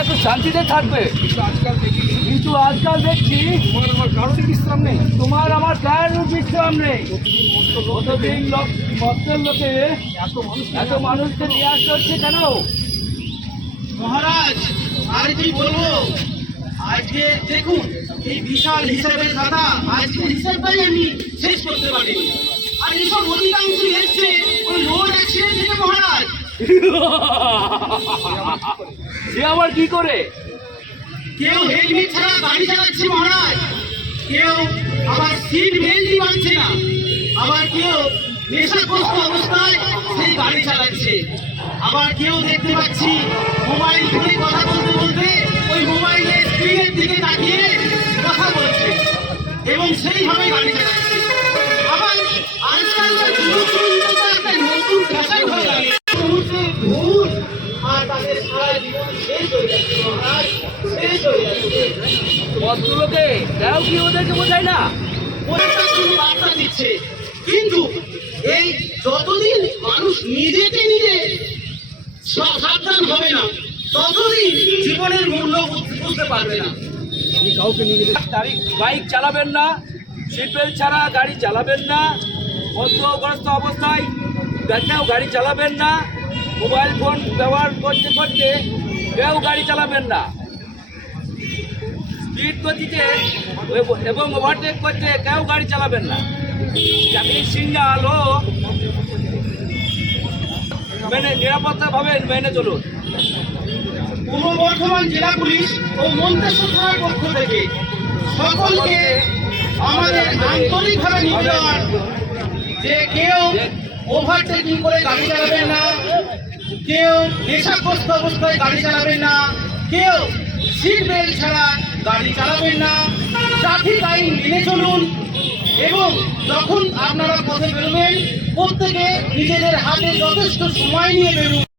একটু শান্তিতে থাকবে। কিন্তু আজকাল দেখছি কারোরই বিশ্রাম নেই, তোমার আমার কারোর বিশ্রাম নেই। কতদিন মস্তের লোকে এত মানুষকে নিয়ে আসতে হচ্ছে কেন? মহারাজ, আর কি বলবো, আজকে দেখুন এই বিশাল হিসাবের খাতা আজকে হিসাবটাই আমি শেষ করতে পারিনি। আর এসব অধিকাংশ এসছে ওই রোড অ্যাক্সিডেন্ট থেকে মহারাজ। সে আবার কি করে? কেউ হেলমেট ছাড়া গাড়ি চালাচ্ছে মহারাজ, কেউ আবার সিট বেল্টই বাঁধছে না, আবার কেউ নেশাগ্রস্ত অবস্থায় সেই গাড়ি চালাচ্ছে, আবার কেউ দেখতে পাচ্ছি মোবাইল ফোনে কথা বলতে বলতে ওই মোবাইলের স্ক্রিনের দিকে তাকিয়ে কথা বলছে এবং সেইভাবে গাড়ি চালাচ্ছে। আবার আজকালকার যুবক-যুবতীরা একটা নতুন ফ্যাশন হয়ে গেছে, মুহূর্তে ভুল আর তাদের সারা জীবন শেষ হয়ে যাচ্ছে মহারাজ, শেষ হয়ে যাচ্ছে। ভদ্রলোকে তাও কি ওদেরকে বোঝায় না? ওটা শুধু বার্তা দিচ্ছে, কিন্তু এই যতদিন মানুষ নিজেকে নিজে সাবধান হবে না ততদিন জীবনের মূল্য বুঝতে পারবে না। আমি কাউকে নিয়ে গেলে বাইক চালাবেন না, সিট বেল্ট ছাড়া গাড়ি চালাবেন না, মধ্যগ্রস্ত অবস্থায় দেখেও গাড়ি চালাবেন না, মোবাইল ফোন ব্যবহার করতে করতে কেউ গাড়ি চালাবেন না, স্পিড গতিতে এবং ওভারটেক করতে কেউ গাড়ি চালাবেন না। ট্রাফিক সিগন্যাল ও নিরাপত্তাভাবে মেনে চলুন। পূর্ব বর্ধমান জেলা পুলিশ ও মন্তেশ্বর থানার পক্ষ থেকে সকলকে আমাদের আন্তরিকভাবে নিবেদন যে কেউ ওভারটেকিং করে গাড়ি চালাবেন না, কেউ নেশাগ্রস্ত অবস্থায় গাড়ি চালাবেন না, কেউ সিট বেল্ট ছাড়া গাড়ি চালাবেন না, ট্রাফিক আইন মেনে চলুন এবং যখন আপনারা পথে বেরোবেন প্রত্যেকে নিজেদের হাতে যথেষ্ট সময় নিয়ে বেরোন।